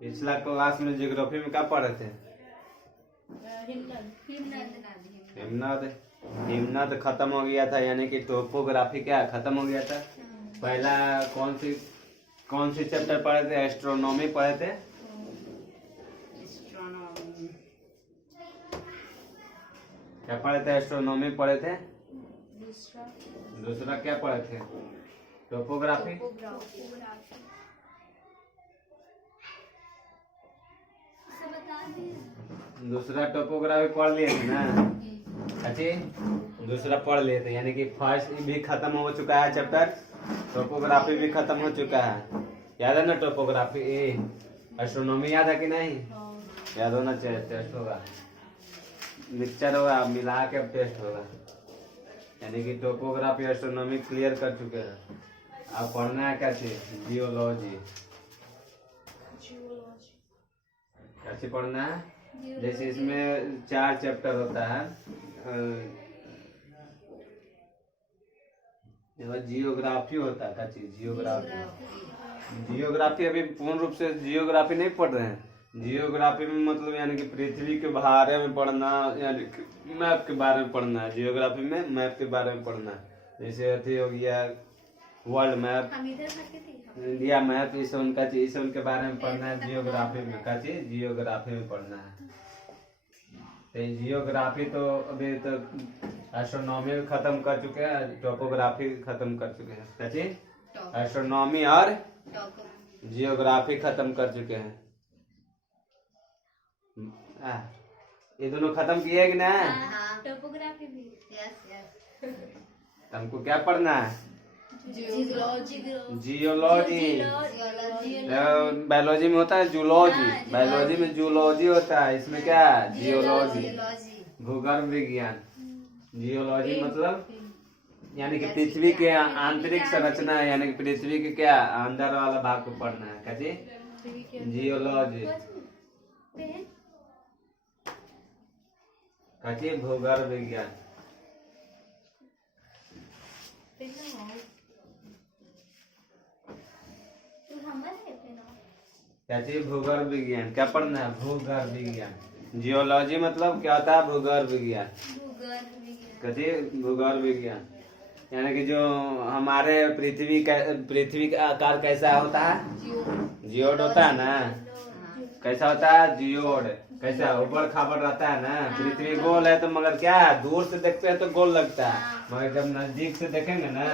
पिछला क्लास में ज्योग्राफी में क्या पढ़े थे? हिमनद। हिमनद खत्म हो गया था, यानी कि टोपोग्राफी क्या खत्म हो गया था। पहला कौन सी चैप्टर पढ़े थे? एस्ट्रोनॉमी पढ़े थे। क्या पढ़े थे? एस्ट्रोनॉमी पढ़े थे। दूसरा क्या पढ़े थे? टोपोग्राफी। दूसरा टोपोग्राफी पढ़ लिए थे ना? अच्छी दूसरा पढ़ लिए थे, यानी कि फर्स्ट भी खत्म हो चुका है चैप्टर, टोपोग्राफी भी खत्म हो चुका है। याद है ना टोपोग्राफी? एस्ट्रोनॉमी याद है कि नहीं? याद होना चाहिए। टेस्ट होगा, मिक्सचर होगा, मिला के अब टेस्ट होगा। यानी कि टोपोग्राफी एस्ट्रोनॉमी क्लियर कर चुके हैं। अब पढ़ना है क्या चीज? जियोलॉजी। कैसे पढ़ना है? जैसे इसमें 4 चैप्टर होता है। जियोग्राफी होता है। क्या चीज? जियोग्राफी अभी पूर्ण रूप से जियोग्राफी नहीं पढ़ रहे हैं। जियोग्राफी में मतलब यानी कि पृथ्वी के बारे में पढ़ना, यानी कि मैप के बारे में पढ़ना है। जियोग्राफी में मैप के बारे में पढ़ना है। जैसे अथी हो गया वर्ल्ड मैप, इंडिया मैप, इसे उनके बारे में पढ़ना है जियोग्राफी में। क्या चीज? जियोग्राफी में पढ़ना है। तो जियोग्राफी तो अभी तो एस्ट्रोनॉमी खत्म कर चुके हैं, टोपोग्राफी खत्म कर चुके हैं। क्या चीज? एस्ट्रोनॉमी और जियोग्राफी खत्म कर चुके हैं। ये दोनों खत्म किए कि ना? टोपोग्राफी भी। हमको क्या पढ़ना है? जियोलॉजी। बायोलॉजी में होता है जूलॉजी, बायोलॉजी में जूलॉजी होता है, इसमें क्या? जियोलॉजी, भूगर्भ विज्ञान। जियोलॉजी मतलब यानी कि पृथ्वी के आंतरिक संरचना, यानी कि पृथ्वी के क्या अंदर वाला भाग को पढ़ना है। क्या जी? जियोलॉजी। क्या जी? भूगर्भ विज्ञान। क्या चीज? भूगर्भ विज्ञान। क्या पढ़ना है? भूगर्भ विज्ञान। जियोलॉजी मतलब क्या होता है? भूगर्भ विज्ञान। क्या चीज? भूगर्भ विज्ञान। यानी कि जो हमारे पृथ्वी का आकार कैसा होता है? जियोड होता है ना? कैसा होता है? जियोड। कैसा? ऊबड़ खाबड़ रहता है ना? पृथ्वी गोल है तो मगर क्या है, दूर से देखते हैं तो गोल लगता है, मगर जब नजदीक से देखेंगे ना,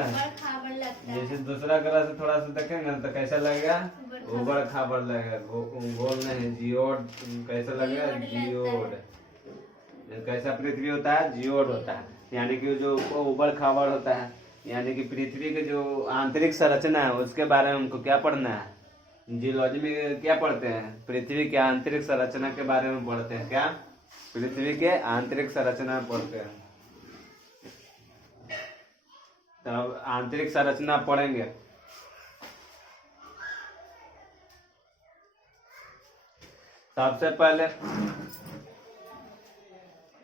जैसे दूसरा ग्रह से थोड़ा सा देखेंगे ना तो कैसा लगेगा? ऊबड़ खाबड़ लगेगा, गोल नहीं। जियोड कैसा लगेगा? जियोड। कैसा पृथ्वी होता है? जियोड होता है। यानी कि जो ऊबड़ खाबड़ होता है, यानी कि पृथ्वी के जो आंतरिक संरचना है उसके बारे में हमको क्या पढ़ना है? जियोलॉजी में क्या पढ़ते हैं? पृथ्वी के आंतरिक संरचना के बारे में पढ़ते हैं। क्या? पृथ्वी के आंतरिक संरचना पढ़ते हैं। तब आंतरिक संरचना पढ़ेंगे। सबसे पहले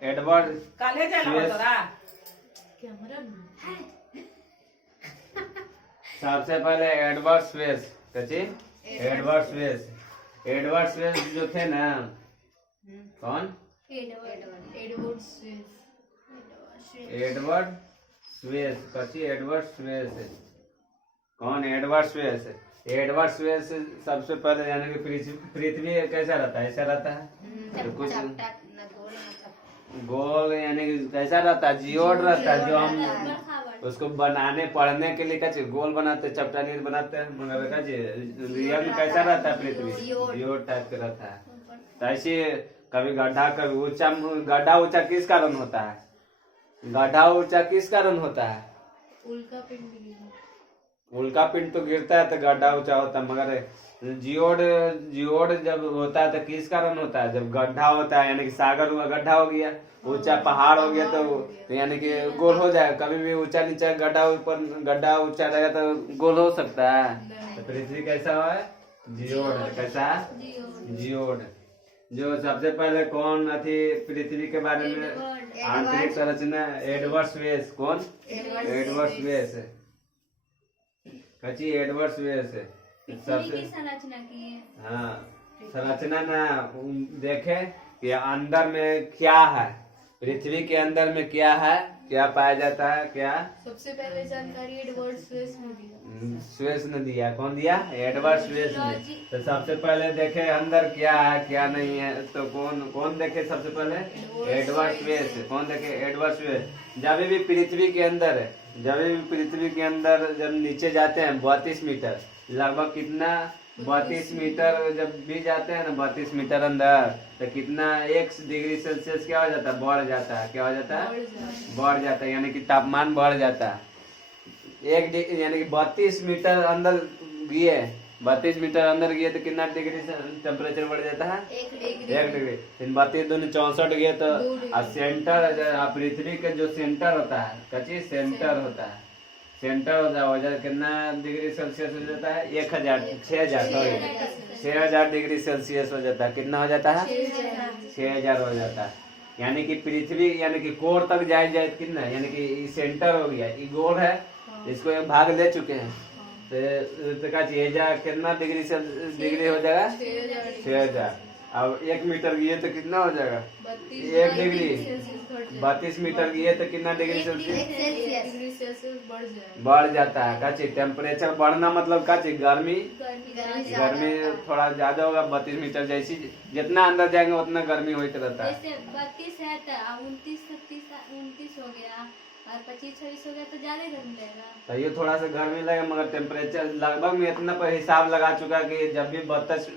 एडवर्ड सबसे पहले एडवर्ड स्पेस। एडवर्ड स्पेस जो थे ना, कौन? Edward space. कौन? एडवर्ड स्पेस सबसे पहले, यानी कि पृथ्वी कैसा रहता है? ऐसा रहता है तो कुछ गोल, यानी कि कैसा रहता है? जियोड रहता है। जो हम उसको बनाने पढ़ने के लिए क्या गोल बनाते, चपटानीर बनाते हैं, मगर क्या रियल में कैसा रहता है? पृथ्वी जियोड टाइप का रहता है। तो ऐसे कभी गड्ढा, कभी ऊंचा। गड्ढा ऊंचा किस कारण होता है? गड्ढा ऊंचा किस कारण होता है? उल्का पिंड तो गिरता है तो गड्ढा ऊंचा होता है, मगर जियोड जब होता है तो किस कारण होता है? जब गड्ढा होता है, यानी कि सागर हुआ, गड्ढा हो गया, ऊंचा पहाड़ हो गया तो यानी कि गोल हो जाए। कभी भी ऊंचा नीचा गड्ढा ऊपर, गड्ढा ऊंचा रहेगा तो गोल हो सकता है। तो पृथ्वी कैसा है? जियोड है। कैसा? जियोड। जो सबसे पहले कौन थी पृथ्वी के बारे में? आंतरिक संरचना एडवर्ड स्वेस। कौन? Edward Suez. कची एडवर्ड स्वेस सबसे संरचना की है। हाँ, संरचना ना देखे कि अंदर में क्या है, पृथ्वी के अंदर में क्या है, क्या पाया जाता है। क्या सबसे पहले जानकारी एडवर्ड स्वेस ने दिया। स्वेस ने दिया। कौन दिया? एडवर्ड स्वेस ने। तो सबसे पहले देखे अंदर क्या है क्या नहीं है, तो कौन देखे सबसे पहले? Edward Suez. कौन देखे? Edward Suez. जब भी पृथ्वी के अंदर है, जब नीचे जाते हैं 32 मीटर, लगभग कितना 32 मीटर जब भी जाते हैं ना, 32 मीटर अंदर, तो कितना 1 डिग्री सेल्सियस क्या हो जाता है? बढ़ जाता है। क्या हो जाता है? बढ़ जाता है, यानी कि तापमान बढ़ जाता है। यानी कि 32 मीटर अंदर गए, 32 मीटर अंदर गए तो कितना डिग्री टेम्परेचर बढ़ जाता है? 1 डिग्री। 32 दूनी 64 गए तो सेंटर पृथ्वी के जो सेंटर होता है, कच्ची सेंटर होता है, सेंटर होता है कितना डिग्री सेल्सियस हो जाता है? 6000 डिग्री सेल्सियस हो जाता है। कितना हो जाता है? 6000 हो जाता है। यानी कि पृथ्वी यानी कि कोर तक जाए कितना, यानी कि सेंटर हो गया, ये गोल है, इसको एक भाग ले चुके हैं, तो कितना डिग्री हो जाएगा? 6000। अब 1 मीटर गए तो कितना हो जाएगा? 1 डिग्री। 32 मीटर गए तो कितना डिग्री सेल्सियस बढ़ जाता है। काची टेम्परेचर बढ़ना मतलब काची गर्मी थोड़ा ज्यादा होगा। 32 मीटर जैसी जितना अंदर जाएंगे उतना गर्मी होते रहता है। जैसे 32 है तो 29 हो गया और 25-26 हो गया तो ज्यादा गर्मी लगेगा। तो ये थोड़ा सा गर्मी लगेगा, मगर टेम्परेचर लगभग में इतना पर हिसाब लगा चुका कि जब भी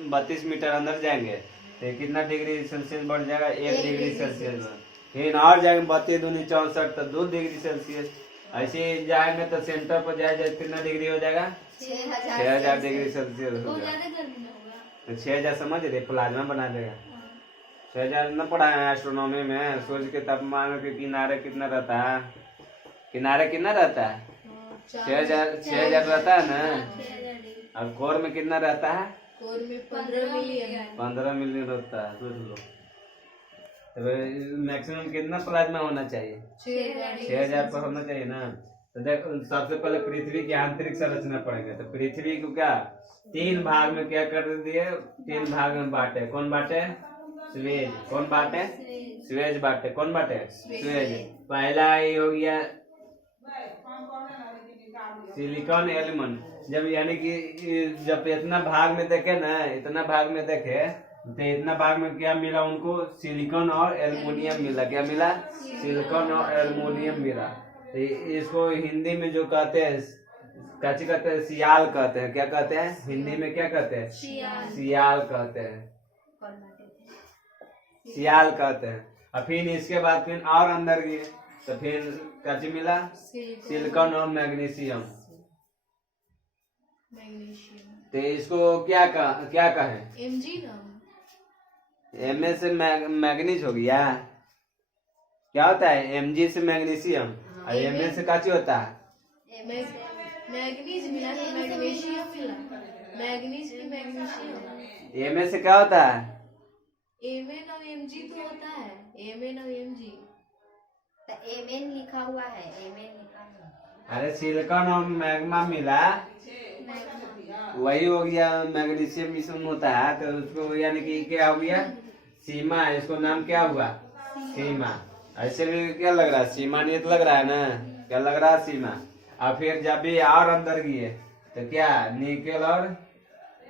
32 मीटर अंदर जाएंगे तो कितना डिग्री सेल्सियस बढ़ जाएगा? 1 डिग्री सेल्सियस। फिर और जाएंगे 32 दूनी 64 तो 2 डिग्री सेल्सियस। ऐसे जाएंगे तो सेंटर पर जाए कितना डिग्री हो जाएगा? 6000 डिग्री सेल्सियस हो जाएगा। 6000 समझ रहे? प्लाज्मा बना देगा। 6000 न पढ़ा है एस्ट्रोनॉमी में? सूर्य के तापमान के किनारे कितना रहता है? किनारे कितना रहता है? 6000 रहता है ना। और कोर में कितना रहता है? कोर में 15 मिलियन रहता है। सोच लो तो मैक्सिमम कितना प्लाज्मा होना चाहिए? 6000 पर होना चाहिए ना। तो देखो सबसे पहले पृथ्वी की आंतरिक संरचना पढ़ेंगे। तो पृथ्वी को क्या 3 भाग में क्या कर दिए? 3 भाग में बांटे। कौन बांटे? स्वेज। कौन बांटे? स्वेज बांटे। कौन बांटे? स्वेज। पहला ये हो गया सिलिकॉन एलिमेंट। जब यानी कि जब इतना भाग में देखे ना, इतना भाग में देखे तो इतना भाग में क्या मिला उनको? सिलिकॉन और एल्युमिनियम मिला। क्या मिला? सिलिकॉन और एल्युमिनियम मिला। तो इसको हिंदी में जो कहते हैं, काची कहते हैं? सियाल कहते हैं। क्या कहते हैं हिंदी में? क्या कहते हैं? सियाल कहते हैं। सियाल कहते हैं। और फिर इसके बाद फिर और अंदर गए तो फिर काची मिला? सिलिकॉन और मैग्नीशियम। तो इसको क्या कहें? Mg ना। Mg से मैग्नीज हो गया। क्या होता है? Mg से मैग्नीशियम। और Mg से काची होता है? मैग्नीज मिला तो मैग्नीशियम मिला। मैग्नीज की मैग्नीशियम। Mg से क्या होता है? Mn और Mg तो होता है। Mn और Mg तो Mn लिखा हुआ है। Mn लिखा हुआ है। अरे सिलिकॉन और मैग्मा मिला, वही हो गया मैग्नीशियम मिश्रण होता है। तो उसको यानी कि क्या हो गया? सीमा है। इसको नाम क्या हुआ? सीमा। ऐसे भी क्या लग रहा है? सीमा नहीं लग रहा है ना? क्या लग रहा है? सीमा। और फिर जब भी और अंदर गए तो क्या? निकेल और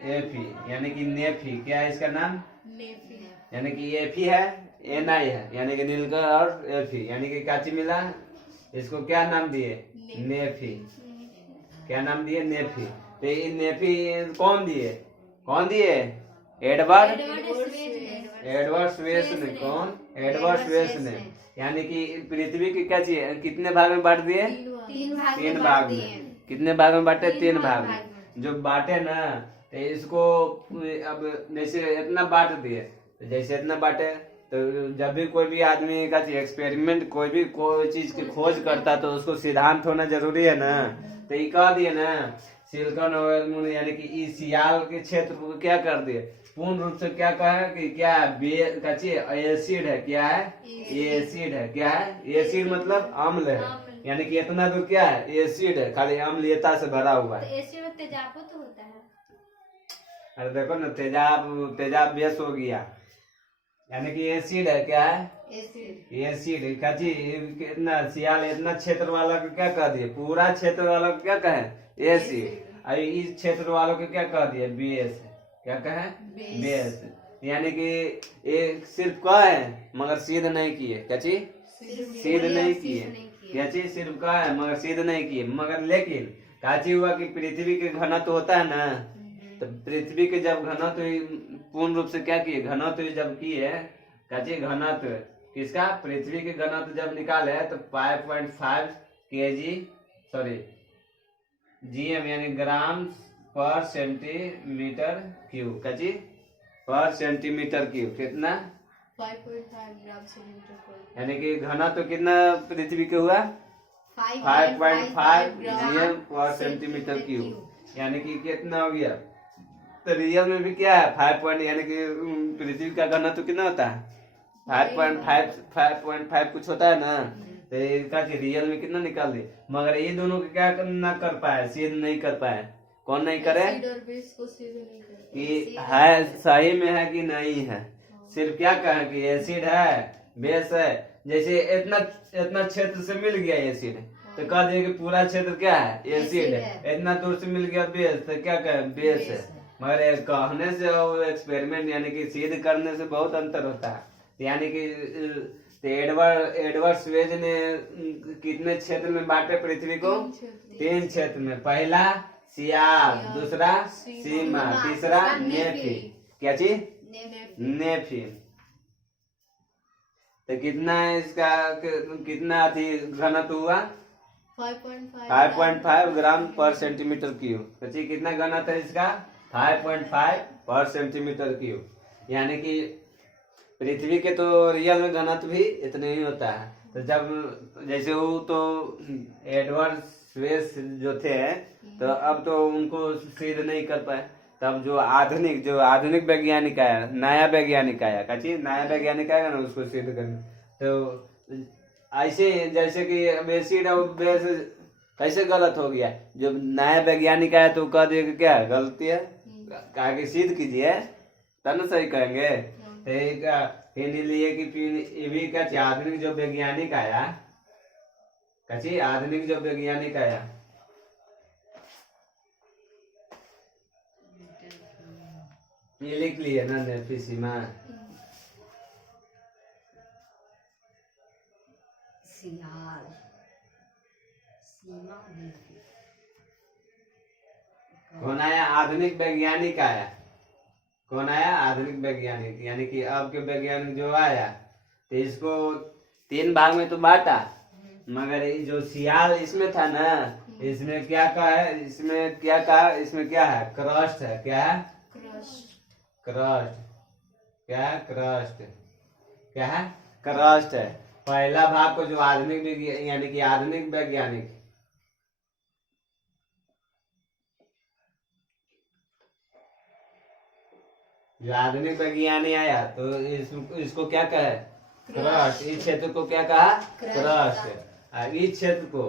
एफी यानी कि नेफी। क्या है इसका नाम? नेफी। यानी कि एफी है, Na है, यानी कि नीलकण और एफी यानी कि काची मिला। इसको क्या नाम दिए? नेफी। क्या नाम दिए? नेफी। तो ये नेफी कौन दिए? एडवर्ड स्वेस ने। कौन? एडवर्ड स्वेस ने। यानी कि पृथ्वी की क्या चाहिए? कितने भाग में बांट दिए? 3 भाग में। कितने भाग में बांटे? 3 भाग में। जो बांटे ना तो इसको अब जैसे इतना बांट दिए, तो जैसे इतना बांटे तो जब भी कोई भी आदमी का एक्सपेरिमेंट कोई चीज की खोज करता तो उसको सिद्धांत होना जरूरी है ना। तो ये कह दिए ना सिलिकॉन और एल्युमिनियम यानी कि इस सियाल के क्षेत्र को क्या कर दिए? पूर्ण रूप से क्या कहे कि क्या कची एसिड है, क्या है एसिड है, क्या है एसिड मतलब अम्ल है, यानी कि इतना दूर क्या है एसिड है, खाली अम्लीयता से भरा हुआ तो है। एसिड में तेजाब तो होता है। अरे देखो ना तेजाब बेस हो गया, यानी कि एसिड है, क्या है एसिड कची इतना सियाल इतना क्षेत्र वाला को क्या कह दिए, पूरा क्षेत्र वाला को क्या कहे एसिड, और इस क्षेत्र वालों को क्या कह दिए बेस, क्या कहे बेस, यानी कि ये सिर्फ कह है मगर सिद्ध नहीं किए, क्या चीज सिद्ध नहीं किए, क्या चीज सिर्फ कह है मगर सिद्ध नहीं किए, मगर लेकिन काची हुआ कि पृथ्वी के घनत्व होता है ना, तो पृथ्वी के जब घनत्व पूर्ण रूप से क्या किए घनत्व जब किए, काची घनत्व किसका पृथ्वी के घनत्व जब निकाले तो 5.5 kg सॉरी GM यानी ग्राम पर सेंटीमीटर क्यूब, काची पर सेंटीमीटर क्यूब कितना 5.5 ग्राम सेंटीमीटर यानी कि घनत्व कितना पृथ्वी के हुआ 5.5 GM पर सेंटीमीटर क्यूब, यानी कि कितना हो गया, तो रियल में भी क्या है 5 यानी कि पृथ्वी का घनत्व कितना होता है 5.5 कुछ होता है ना, तो इसका रियल में कितना निकाल दिए, मगर ये दोनों को क्या ना कर पाए सिद्ध नहीं कर पाए, कौन नहीं करे एसिड और बेस को सिद्ध नहीं करते कि है सही में है कि नहीं है, सिर्फ क्या कहे कि एसिड है बेस है, जैसे इतना इतना क्षेत्र से मिल गया एसिड तो कह दिए कि पूरा क्षेत्र क्या है एसिड है, इतना दूर से मिल गया बेस तो क्या कहे बेस है, मगर ये कहने से और एक्सपेरिमेंट यानी कि सिद्ध करने से बहुत अंतर होता है, यानी कि एडवर्ड स्वेज ने कितने क्षेत्र में बांटे पृथ्वी को 3 क्षेत्र में, पहला सियाल, दूसरा सीमा, तीसरा नेफी, क्या चीज नेफी, तो कितना इसका कितना थी घनत्व हुआ 5.5 ग्राम पर सेंटीमीटर क्यूब, कची कितना घनत्व है इसका 5.5 पर सेंटीमीटर क्यूब, यानी कि पृथ्वी के तो रियल में घनत्व भी इतने ही होता है, तो जब जैसे वो तो एडवर्ड स्वेस जो थे तो अब तो उनको सिद्ध नहीं कर पाए, तब जो आधुनिक वैज्ञानिक आया, नया वैज्ञानिक आया, काची नया वैज्ञानिक आएगा ना उसको सिद्ध करने, तो ऐसे जैसे कि एसिड और बेस कैसे गलत हो गया, जब नया वैज्ञानिक आया तो कह दिया कि क्या गलती है, कहा कि सिद्ध कीजिए तब ना सही कहेंगे, लिए कि ये भी क्या आधुनिक जो वैज्ञानिक आया, कची आधुनिक जो वैज्ञानिक आया ये लिख लिए ना नेफी सीमा सियाल सीमा नेफी, कौन आया आधुनिक वैज्ञानिक आया, कौन आया आधुनिक वैज्ञानिक, यानी कि अब के वैज्ञानिक जो आया तो इसको 3 भाग में तो बांटा, मगर ये जो सियाल इसमें था ना इसमें क्या कहा है, इसमें क्या कहा, इसमें क्या है क्रस्ट है, क्या है क्रस्ट, क्या है क्रस्ट, क्या है क्रस्ट है, पहला भाग को जो आधुनिक यानी कि आधुनिक वैज्ञानिक जो आधुनिक वैज्ञानिक आया तो इसको क्या कहे क्रस्ट, इस क्षेत्र को क्या कहा क्रस्ट, और इस क्षेत्र को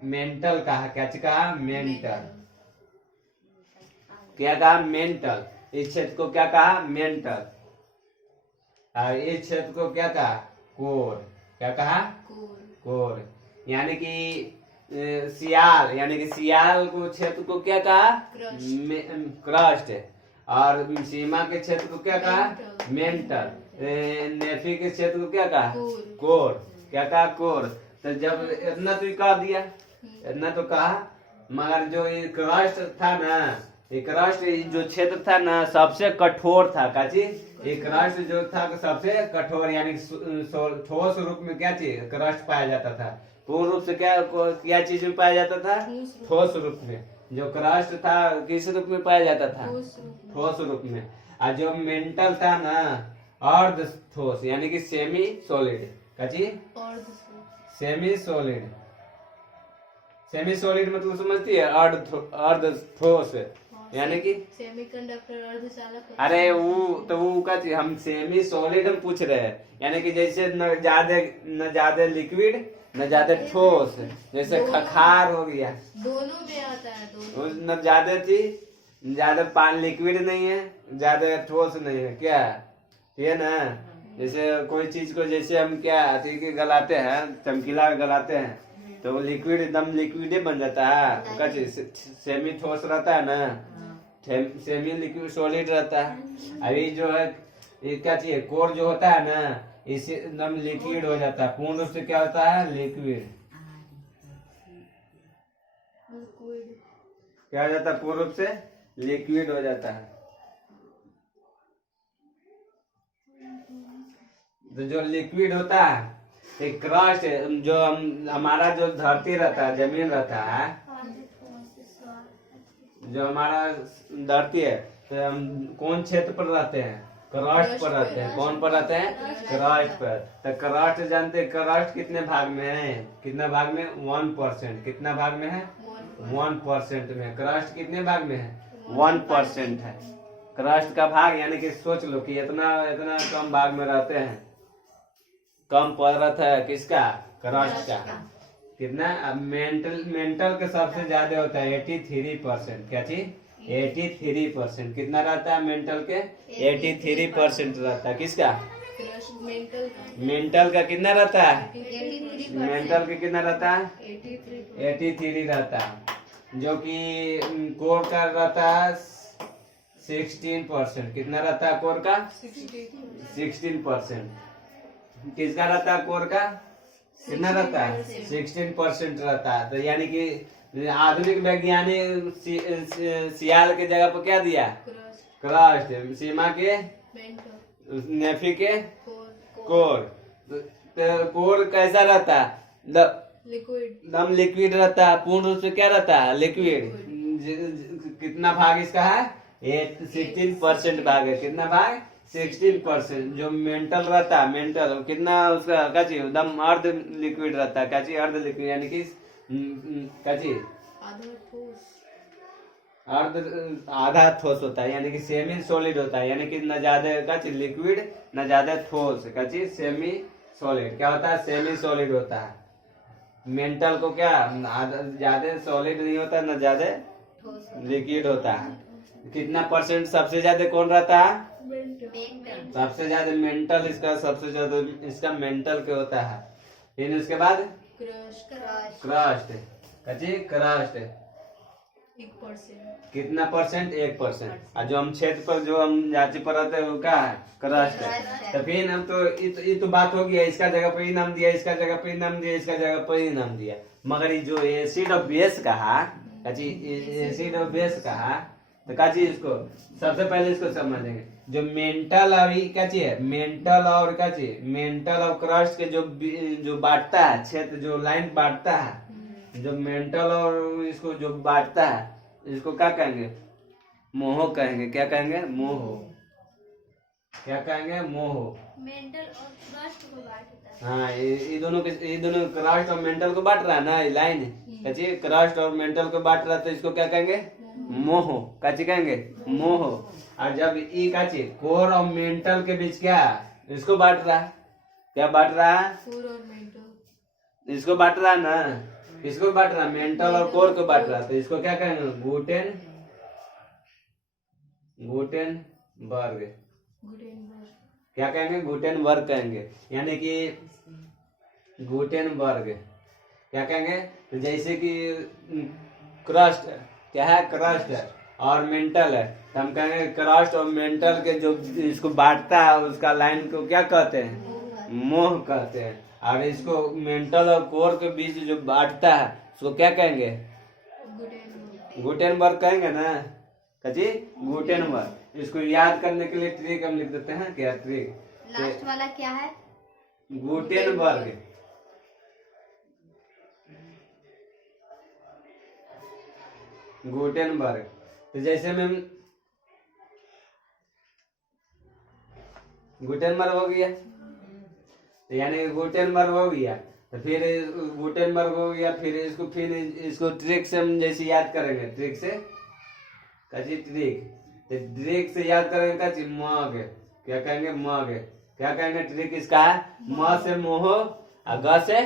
मेंटल कहा, क्या कहा मेंटल, क्या कहा मेंटल, इस क्षेत्र को क्या कहा मेंटल, और इस क्षेत्र को क्या कहा कोर, क्या कहा कोर, यानी कि सियाल, यानी कि सियाल को क्षेत्र को क्या कहा क्रस्ट, और सीमा के क्षेत्र को क्या कहा मेंटल, नेफी के क्षेत्र को क्या कहा कोर, क्या कहा कोर, तो जब इतना तो कह दिया इतना तो कहा, मगर जो ये क्रस्ट था ना, ये क्रस्ट जो क्षेत्र था ना सबसे कठोर था, का चीज ये क्रस्ट जो था सबसे कठोर, यानी ठोस रूप में क्या चीज क्रस्ट पाया जाता था, पूर्ण रूप से क्या चीज में पाया जाता था ठोस रूप में, जो क्रस्ट था किस रूप में पाया जाता था ठोस रूप में, और जो मेंटल था ना अर्ध ठोस यानी कि सेमी सॉलिड, का चीज सेमी सॉलिड, सेमी सॉलिड मतलब समझती है अर्ध ठोस, यानी कि सेमीकंडक्टर अर्धचालक। अरे वो का चीज हम सेमी सॉलिड हम पूछ रहे हैं, यानी कि जैसे न ज्यादा लिक्विड न ज्यादा ठोस, जैसे खखार हो गया, दोनों में आता है, दोनों। न ज्यादा चीज, ज्यादा पानी लिक्विड नहीं है, ज्यादा ठोस नहीं है, क्या ये ना। जैसे कोई चीज को जैसे हम क्या के गलाते हैं, चमकीला गलाते हैं तो वो लिक्विड एकदम लिक्विड ही बन जाता है। क्या चीज सेमी ठोस रहता है ना, सेमी लिक्विड सॉलिड रहता है। अभी जो है ये क्या चाहिए, कोर जो होता है ना इसे एकदम लिक्विड हो जाता है, पूर्ण रूप से क्या होता है, लिक्विड। क्या हो जाता है, पूर्ण रूप से लिक्विड हो जाता है। तो जो लिक्विड होता है एक क्रस्ट, जो हमारा जो धरती रहता है, जमीन रहता है, जो हमारा धरती है, तो हम कौन क्षेत्र पर रहते हैं, क्रस्ट पर रहते हैं। कौन पर रहते हैं, क्रस्ट पर। तो क्रस्ट जानते हैं, क्रस्ट कितने भाग में है, कितना भाग में, 1%। कितना भाग में है, 1% में। क्रस्ट कितने भाग में है, 1% है क्रस्ट का भाग। यानी कि सोच लो कि इतना इतना कम भाग में रहते हैं, कम परत है किसका, क्रस्ट का। कितना, मेंटल के सबसे ज्यादा होता है 83%। क्या चीज, 83%। कितना रहता है मेंटल के, 83% रहता है। किसका, मेंटल का कितना रहता है, मेंटल के कितना रहता है, 83 रहता है। जो कि कोर का रहता है 16%। कितना रहता है कोर का, 16%। किसका रहता है कोर का, कितना रहता है, 16% रहता है। तो यानी कि आधुनिक वैज्ञानिक सियाल के जगह पर क्या दिया, क्रस्ट। सीमा के, नेफी के, कोर। तो कोर कैसा रहता है, एकदम लिक्विड रहता है, पूर्ण रूप से क्या रहता है, लिक्विड। कितना भाग इसका है, 16% भाग है। कितना भाग, 16%। जो मेंटल रहता है, मेंटल कितना उसका क्या चीज, एकदम अर्ध लिक्विड रहता है। क्या चीज, अर्ध लिक्विड, यानी कि क्या चीज, आधा ठोस होता है, यानी कि सेमी सॉलिड होता है। यानी कि न ज्यादा क्या चीज लिक्विड न ज्यादा ठोस, क्या चीज सेमी सॉलिड। क्या होता है, सेमी सॉलिड होता है। मेंटल को क्या, ज्यादा सॉलिड नहीं होता न ज्यादा लिक्विड होता है। कितना परसेंट सबसे ज्यादा कौन रहता है, सबसे ज्यादा मेंटल, इसका सबसे ज्यादा इसका मेंटल के होता है। फिर उसके बाद क्रस्ट, क्रस्ट 1%। कितना परसेंट, 1%। और जो हम क्षेत्र पर जो हम जाति पर रहते हैं वो क्या है, क्रस्ट है। तो फिर हम तो ये तो बात हो गया, इसका जगह पर ही नाम दिया, इसका जगह पर ही नाम दिया, इसका जगह पर ही नाम दिया। मगर ये जो एसिड ऑफ बेस कहा, एसिड ऑफ बेस कहा, तो क्या चीज इसको सबसे पहले इसको समझेंगे। जो मेंटल अभी क्या चाहिए, मेंटल और क्या चाहिए, मेंटल और क्रस्ट के जो बांटता है क्षेत्र, जो लाइन बांटता है, जो मेंटल और इसको जो बांटता है, इसको क्या कहेंगे, मोह कहेंगे। क्या कहेंगे, मोह। क्या कहेंगे, मोह। मेंटल और क्रस्ट को बांटता है। हाँ, ये दोनों क्रस्ट और मेंटल को बांट रहा है ना, लाइन क्रस्ट और मेंटल को बांट रहा है, तो इसको क्या कहेंगे, मोह। काची कहेंगे, मोह। और जब ई काची कोर और मेंटल के बीच क्या, इसको बांट रहा है, क्या बांट रहा है, कोर और मेंटल, इसको बांट रहा है ना, इसको बांट रहा है, मेंटल और कोर को बांट रहा है। तो इसको क्या कहेंगे, गुटेनबर्ग। क्या कहेंगे, गुटेनबर्ग कहेंगे। यानी कि गुटेनबर्ग क्या कहेंगे, तो जैसे कि क्रस्ट क्या है, क्रस्ट है और मेंटल है, तो हम कहेंगे क्रस्ट और मेंटल के जो इसको बांटता है उसका लाइन को क्या कहते हैं, मोह कहते हैं। और इसको मेंटल और कोर के बीच जो बांटता है उसको क्या कहेंगे, गुटेनबर्ग कहेंगे ना, कजी गुटेनबर्ग। इसको याद करने के लिए ट्रिक हम लिख देते हैं, क्या ट्रिक, लास्ट वाला क्या है, गुटेनबर्ग। गुटेनबर्ग। तो जैसे में गुटेनबर्ग हो गया, तो यानी गुटेनबर्ग हो गया, तो फिर गुटेनबर्ग हो गया, फिर इसको ट्रिक से हम जैसे याद करेंगे, ट्रिक से कची ट्रिक, तो ट्रिक से याद करेंगे कची मग, क्या कहेंगे मग, क्या कहेंगे ट्रिक इसका है म से मोह और ग से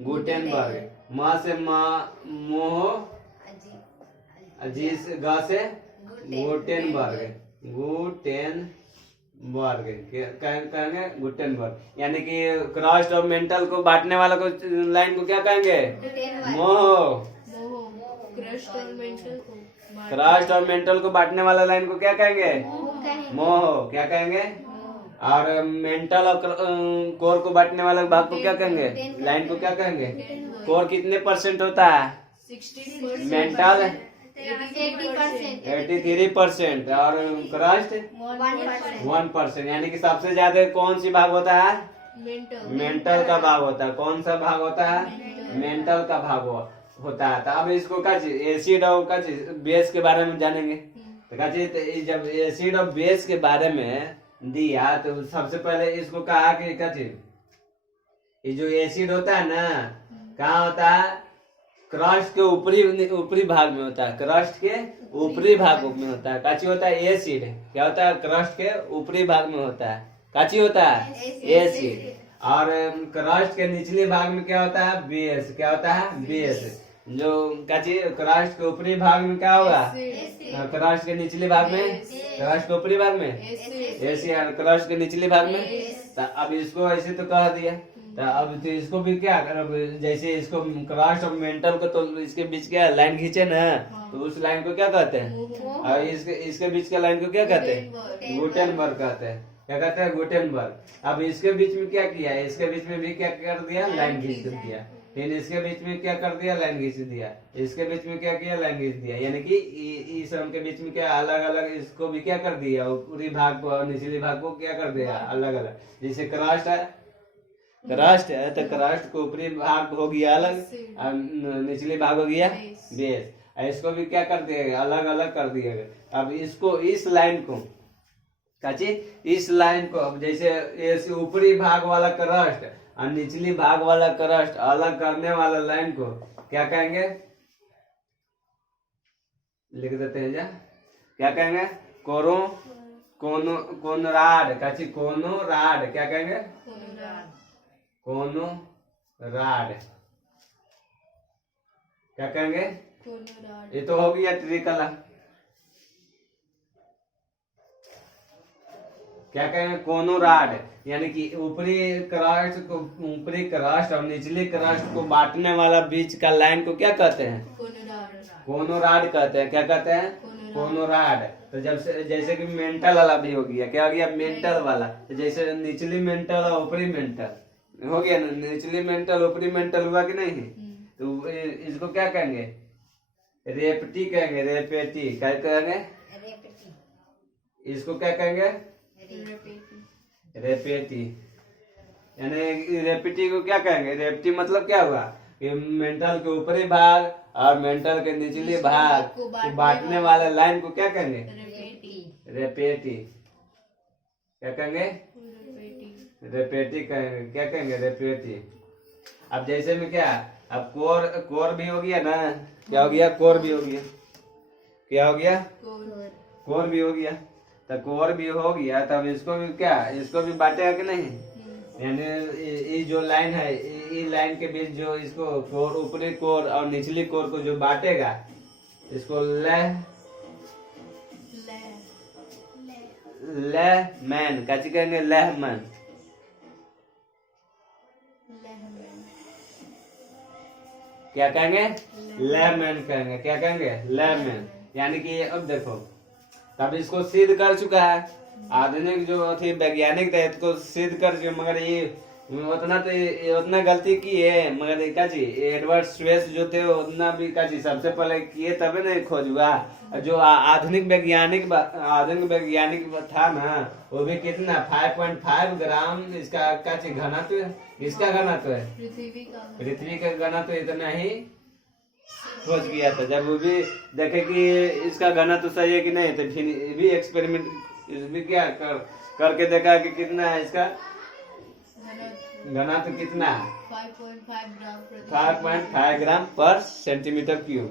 गुटेनबर्ग, म से मोह, जी से ग से गुटेनबर्ग, गुटेनबर्ग कहेंगे गुटेनबर्ग, यानी कि क्रस्ट और मेंटल को बांटने वाला को लाइन को क्या कहेंगे मोह, क्रस्ट और मेंटल को क्रस्ट और मेंटल को बांटने वाला लाइन को क्या कहेंगे मोह, क्या कहेंगे, और मेंटल और कोर को बांटने वाले भाग को क्या कहेंगे, लाइन को क्या कहेंगे, कोर कितने परसेंट होता है 16%, मेंटल 80%, 83% और क्रस्ट 1%, यानी कि सबसे ज्यादा कौन सी भाग होता है मेंटल का भाग होता है, कौन सा भाग होता है मेंटल का भाग होता है। तो अब इसको क्या एसिड और क्या बेस के बारे में जानेंगे, तो क्या जब एसिड और बेस के बारे में दिया तो सबसे पहले इसको कहा कि क्या ये जो एसिड होता है ना कहाँ होता है, क्रस्ट के ऊपरी भाग में होता है, क्रस्ट के ऊपरी भाग में होता है, काची होता है एसिड, क्या होता है क्रस्ट के ऊपरी भाग में होता है, काची होता है एसिड, और क्रस्ट के निचले भाग में क्या होता है बेस, क्या होता है बेस, जो काची क्रस्ट के ऊपरी भाग में क्या होगा, क्रस्ट के निचले भाग में, क्रस्ट के ऊपरी भाग में एसिड, क्रस्ट के निचले भाग में, तो अब इसको ऐसे तो कह दिया, तो अब तो इसको भी क्या अब जैसे इसको क्रस्ट और मेंटल को तो इसके बीच क्या लाइन खींचे ना, तो उस लाइन को क्या कहते हैं, और इसके बीच के लाइन को क्या कहते हैं गुटेनबर्ग कहते हैं, क्या कहते हैं गुटेनबर्ग। अब इसके बीच में क्या किया, इसके बीच में भी क्या कर दिया लाइन खींच दिया, फिर इसके बीच में क्या कर दिया लाइन खींच दिया, इसके बीच में क्या किया लाइन खींच दिया, यानी कि इस के बीच में क्या अलग अलग इसको भी क्या कर दिया, ऊपरी भाग को और निचले भाग को क्या कर दिया अलग अलग, जैसे क्रस्ट है तो क्रस्ट को ऊपरी भाग हो गया अलग और निचले भाग हो गया बेस, इसको भी क्या कर दिया अलग अलग कर दिया। अब इसको इस लाइन को काची इस लाइन को अब जैसे ऊपरी भाग वाला क्रस्ट और निचली भाग वाला क्रस्ट अलग करने वाला लाइन को क्या कहेंगे, लिख देते हैं जा, क्या कहेंगे कोनोराड, काची कोनोराड, क्या कहेंगे कोनोराड, क्या कहेंगे, ये तो हो गया ट्रिकला, क्या कहेंगे कोनोराड, यानी कि ऊपरी क्रस्ट और निचली क्रस्ट को बांटने वाला बीच का लाइन को क्या कहते हैं कोनोराड कहते हैं, क्या कहते हैं कोनोराड। तो जैसे कि मेंटल वाला भी हो गया, क्या हो गया मेंटल वाला, तो जैसे निचली मेंटल और ऊपरी मेंटल हो गया ना, निचली मेंटल ऊपरी मेंटल हुआ कि नहीं, तो इसको क्या कहेंगे रेपटी कहेंगे, रेपेटी क्या कहेंगे, इसको क्या कहेंगे रेपेटी, यानी रेपेटी को क्या कहेंगे, रेपेटी मतलब क्या हुआ कि मेंटल के ऊपरी भाग और मेंटल के निचले भाग को बांटने वाले लाइन को क्या कहेंगे रेपेटी, क्या कहेंगे रेपेटी कहेंगे, क्या कहेंगे रेपेटी। अब जैसे में क्या, अब कोर भी हो गया ना, क्या हो गया कोर भी हो गया, क्या हो गया कोर भी हो गया, तो कोर भी हो गया, तब इसको भी क्या, इसको भी बांटेगा कि नहीं, यानी ये जो लाइन है ये लाइन के बीच जो इसको कोर ऊपरी कोर और निचली कोर को जो बांटेगा इसको लेहमैन कैसे कहेंगे लेहमैन, क्या कहेंगे लेहमैन कहेंगे, क्या कहेंगे लेहमैन, यानी कि अब देखो तब इसको सिद्ध कर चुका है आधुनिक जो थी वैज्ञानिक थे इसको सिद्ध कर चुके, मगर ये उतना गलती की है, मगर काची एडवर्ड स्वेस जो थे उतना भी काची सबसे पहले किए तबे नहीं खोज हुआ, जो आधुनिक वैज्ञानिक था ना वो भी कितना 5.5 ग्राम इसका काची घनत्व, इसका घनत्व है पृथ्वी का घनत्व इतना ही खोज किया था। जब वो भी देखे कि इसका घनत्व सही है कि नहीं, तो फिर भी एक्सपेरिमेंट भी क्या करके देखा कि कितना है इसका घनत्व, कितना है 5.5 ग्राम पर सेंटीमीटर क्यूब।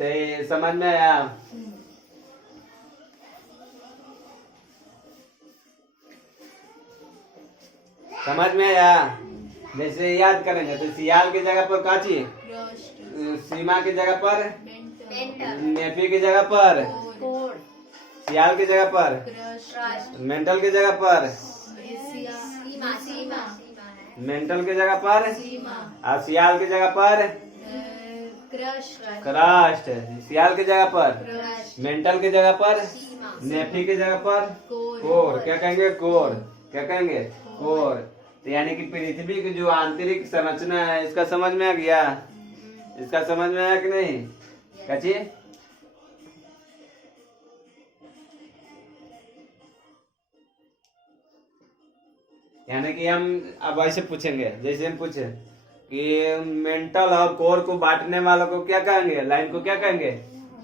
तो समझ में आया, समझ में आया? जैसे याद करेंगे तो सियाल की जगह पर काची, क्रस्ट, सीमा की जगह पर, मेंटल, नेफी की जगह पर, कोर, सियाल की जगह पर, क्रस्ट, मेंटल की जगह पर, सीमा, सीमा, मेंटल की जगह पर, सीमा, और सियाल की जगह पर क्रस्ट, क्रस्ट, सियाल की जगह पर, क्रस्ट, मेंटल की जगह पर, नेफी की जगह पर कोर। क्या कहेंगे? कोर। क्या कहेंगे? कोर। तो यानी कि पृथ्वी की जो आंतरिक संरचना है, इसका समझ में आ गया? इसका समझ में आया कि नहीं? कची यानी कि हम अब ऐसे पूछेंगे, जैसे हम पूछे कि मेंटल और कोर को बांटने वालों को क्या कहेंगे? लाइन को क्या कहेंगे?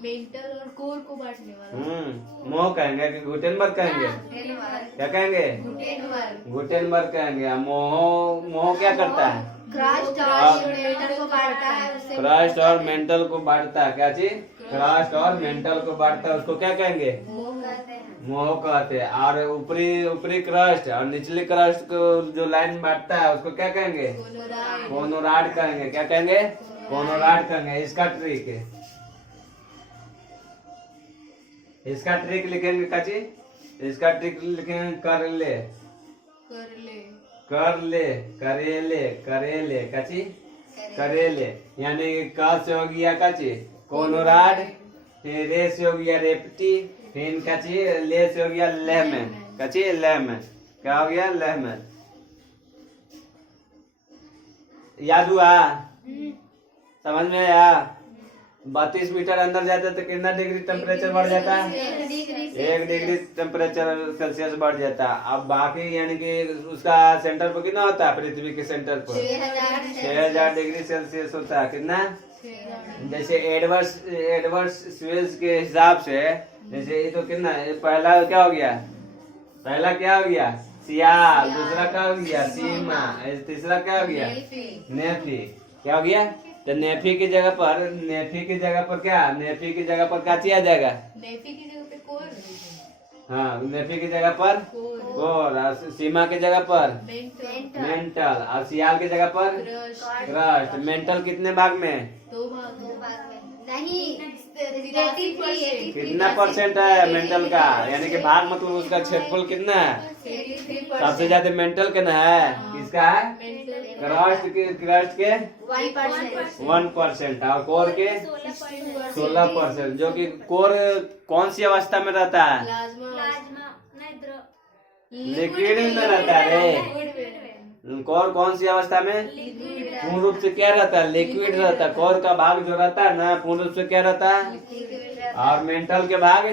मेंटल और कोर को बांटने वाला, मोह कहेंगे कि गुटेनबर्ग कहेंगे? क्या कहेंगे? गुटेनबर्ग, गुटेनबर्ग कहेंगे। मोह मोह क्या करता है? क्रस्ट और मेंटल को बांटता है, उससे क्रस्ट और मेंटल को बांटता है। क्या चीज? क्रस्ट और मेंटल को बांटता है, उसको क्या कहेंगे? मोह कहते हैं। और ऊपरी ऊपरी क्रस्ट और निचली क्रस्ट को जो लाइन बांटता है, उसको क्या कहेंगे? कोनोराड कहेंगे। क्या कहेंगे? कोनोराड कहेंगे। इसका ट्रिक है, इसका ट्रिक लिखेंगे। काची इसका ट्रिक लिखेंगे? कर ले, कर ले, कर ले, करेले, करेले। काची करेले। यानी क से हो गया काची कोनोराड, फिर रे से हो गया रेप्टी, फिर काची ले से हो गया लेहमे। काची लेहमे। क्या हो गया? लेहमे। याद हुआ? समझ में आया? 32 मीटर अंदर जाता तो कितना डिग्री टेम्परेचर बढ़ जाता है? 1 डिग्री टेम्परेचर सेल्सियस बढ़ जाता। अब बाकी यानी कि उसका सेंटर पर कितना होता है? पृथ्वी के सेंटर पर 6000 डिग्री सेल्सियस होता है। कितना? जैसे एडवर्ड स्वेज के हिसाब से, जैसे ये तो कितना, पहला क्या हो गया? पहला क्या हो गया? सियाल। दूसरा क्या हो गया? सीमा। तीसरा क्या हो गया? नेफी। क्या हो गया? तो नेफी की जगह पर, नेफी की जगह पर क्या? नेफी की जगह पर काची आ जाएगा? नेफी की जगह पे कोर, हाँ, नेफी की जगह पर कोर, और सीमा की जगह पर मेंटल, मेंटल, और सियाल की जगह पर क्रस्ट, क्रस्ट। मेंटल कितने भाग में? 2 भाग में, नहीं, 83%, कितना परसेंट है मेंटल का? यानी कि भाग मतलब उसका क्षेत्रफल कितना है? 83%, सबसे ज्यादा मेंटल का ना है? किसका है? मेंटल क्रस्ट के 1%, 1%, और कोर के 16%। जो कि कोर कौन सी अवस्था में रहता है? प्लाज्मा, लिक्विड में रहता है रे। कोर कौन सी अवस्था में? पूर्ण रूप से क्या रहता है? लिक्विड रहता है। कोर का भाग जो रहता है ना, पूर्ण रूप से क्या रहता है? और मेंटल के भाग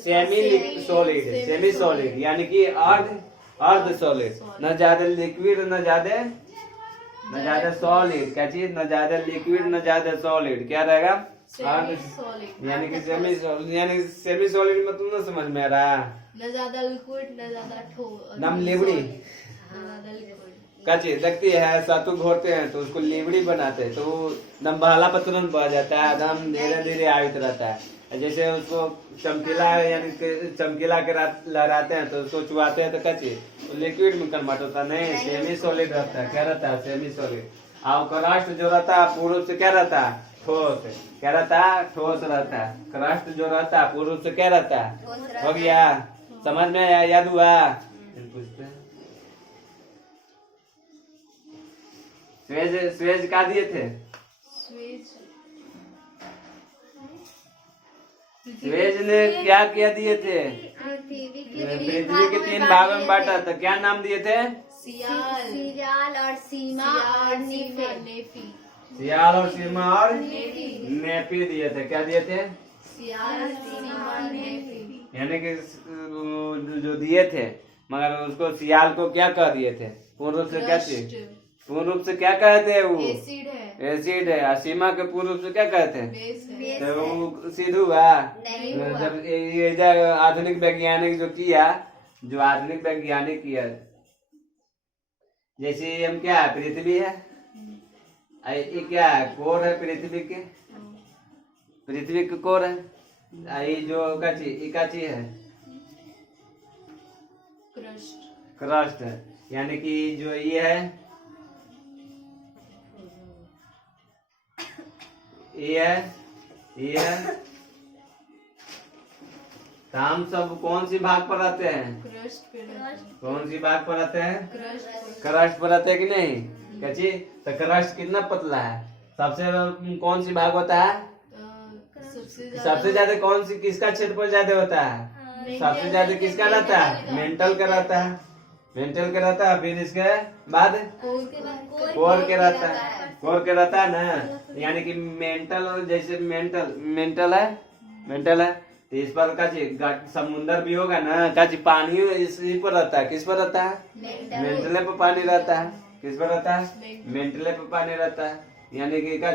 सेमी सॉलिड, सेमी सॉलिड, यानी कि अर्ध सॉलिड। न ज्यादा लिक्विड, न ज्यादा सॉलिड। क्या चीज? न ज्यादा लिक्विड, न ज्यादा सॉलिड। क्या रहेगा? अर्ध सॉलिड, यानी कि सेमी सॉलिड। यानी सेमी सॉलिड में तुम ना समझ में आ रहा? न ज्यादा लिक्विड, न ज्यादा ठोस, नम लिबड़ी न ज्यादा लिक्विड, काची देखती है, सत्तू घोरते हैं तो उसको लिबड़ी बनाते हैं, तो वो दम बहला पर तुरंत बह जाता है, दम धीरे धीरे आयुत रहता है। जैसे उसको चमकीला यानी कि चमकीला के लहराते हैं तो उसको चुआते हैं तो काची तो लिक्विड में कन्वर्ट होता है। नहीं, सेमी सॉलिड रहता है। क्या रहता है? Semi solid. और क्रस्ट जो रहता है पूर्ण रूप से क्या रहता है? ठोस। क्या रहता है? ठोस रहता है। क्रस्ट जो रहता है पूर्ण रूप से क्या रहता है? हो गया? समझ में आया? याद हुआ? स्वेज का दिए थे? स्वेज ने क्या क्या दिए थे? पृथ्वी के 3 भागों में बांटा था। क्या नाम दिए थे? सियाल और सीमा और नेफी, सियाल और सीमा और नेपी दिए थे। क्या दिए थे? सियाल, सीमा, नेफी, यानी कि जो दिए थे, मगर उसको सियाल को क्या कह दिए थे? पूर्ण रूप से क्या चीज? पूर्ण रूप से क्या कहते हैं? वो एसिड है, एसिड है। और सीमा के पूर्ण रूप से क्या कहते हैं? बेस है, तो वो सिद्ध हुआ। जब ये आधुनिक वैज्ञानिक जो आधुनिक वैज्ञानिक किया, जैसे हम क्या है? पृथ्वी है, ये क्या है? कोर है पृथ्वी के, पृथ्वी के कोर है। ये जो काची है? क्रस्ट, क्रस्ट है। यानी कि जो ये है ये है तो हम सब कौन सी भाग पर रहते हैं? क्रस्ट पे कौन सी भाग पर रहते हैं? क्रस्ट क्रस्ट पर रहते हैं कि नहीं? कच्ची तो क्रस्ट कितना पतला है? सबसे कौन सी भाग होता है? सबसे ज्यादा कौन सी किसका क्षेत्रफल ज्यादा होता है? सबसे ज्यादा किसका रहता है? मेंटल का रहता है। मेंटल का रहता है। फिर इसके बाद कोर के रहता है। कोर के रहता है ना। यानी कि मेंटल जैसे मेंटल है तो इस पर का समुंदर भी होगा ना का पानी इसी पर रहता है। किस पर रहता है? मेंटले पर पानी रहता है। किस पर रहता है? मेंटले पर पानी रहता है। यानी कि का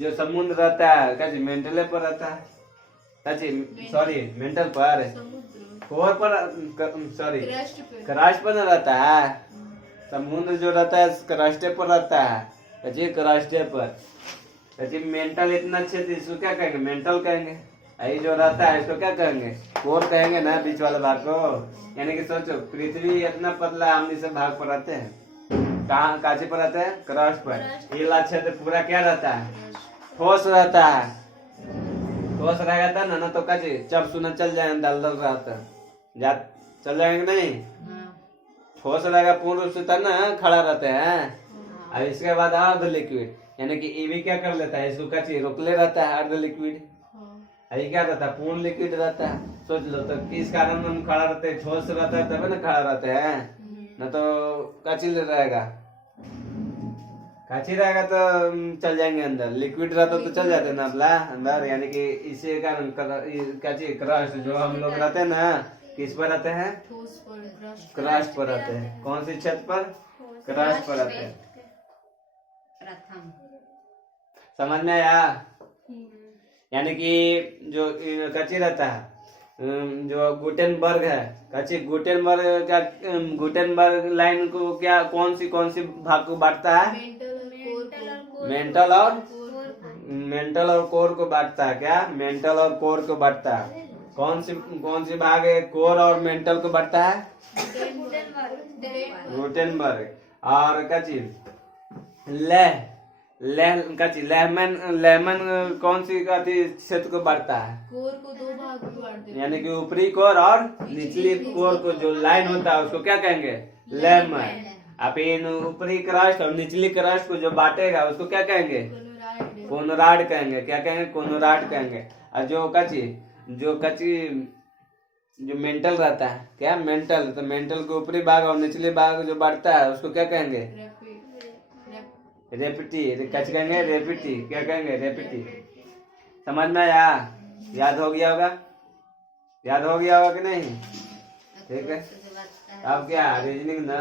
जो समुद्र रहता है का मेंटले पर रहता है। सॉरी मेंटल पर कोर पर सॉरी क्रस्ट पर रहता है। समुद्र जो रहता है क्रस्ट पर रहता है। क्रस्ट पर मेंटल इतना अच्छे तो इसको क्या कहेंगे? मेंटल कहेंगे। यही जो रहता है इसको क्या कहेंगे? कोर कहेंगे ना, बीच वाले भाग को। यानी कि सोचो पृथ्वी इतना पतला, हम इस भाग पर रहते हैं। कहाँ काची पर रहते हैं? क्रस्ट पर। ये वाला क्षेत्र पूरा क्या रहता है? ठोस रहता है। ठोस रहेगा ना तो काची जब सुना चल जाए दलदल रहता जा चल जाएंगे नहीं। ठोस रहेगा पूर्ण रूप से तब ना खड़ा रहते हैं। अब इसके बाद अर्ध लिक्विड यानी कि ये भी क्या कर लेता है? इसको काची रोकले रहता है अर्ध लिक्विड। ये क्या रहता है? पूर्ण लिक्विड रहता है। सोच लो तो किस कारण हम खड़ा रहते हैं? ठोस रहता है तब ना खड़ा रहते हैं, न तो काची रहेगा। काची रहेगा तो चल जाएंगे अंदर। लिक्विड रहता तो चल जाते ना अपना अंदर। यानी कि इसी कारण काची क्रस्ट जो हम लोग रहते हैं ना किस पर रहते हैं? क्रस्ट पर रहते हैं। कौन सी छत पर? क्रस्ट पर रहते हैं। प्रथम समझ में आया? यानी कि जो कच्ची रहता है जो गुटेनबर्ग है कच्ची गुटेनबर्ग लाइन को क्या कौन सी भाग को बांटता है? मेंटल और कोर को बांटता है। क्या? मेंटल और कोर को बांटता है। कौन सी भाग है कोर और मेंटल को बांटता है? गुटेनबर्ग। और कच्ची लेमन कौन सी क्षेत्र को बांटता है? कोर को दो भाग में बांट देते हैं। यानी कि ऊपरी कोर और निचली कोर को जो लाइन होता है उसको क्या कहेंगे? लेमन। अब इन ऊपरी क्रस्ट और निचली क्रस्ट को जो बांटेगा उसको क्या कहेंगे? कोनराड कहेंगे। क्या कहेंगे? कोनराड कहेंगे। और जो मेंटल रहता है क्या? मेंटल तो मेंटल के ऊपरी भाग और निचली भाग जो बांटता है उसको क्या कहेंगे? रेपिटी। कच कहेंगे रेपिटी। क्या कहेंगे? रेपिटी। समझ में आया? याद हो गया होगा कि नहीं? ठीक है। अब क्या रीजनिंग ना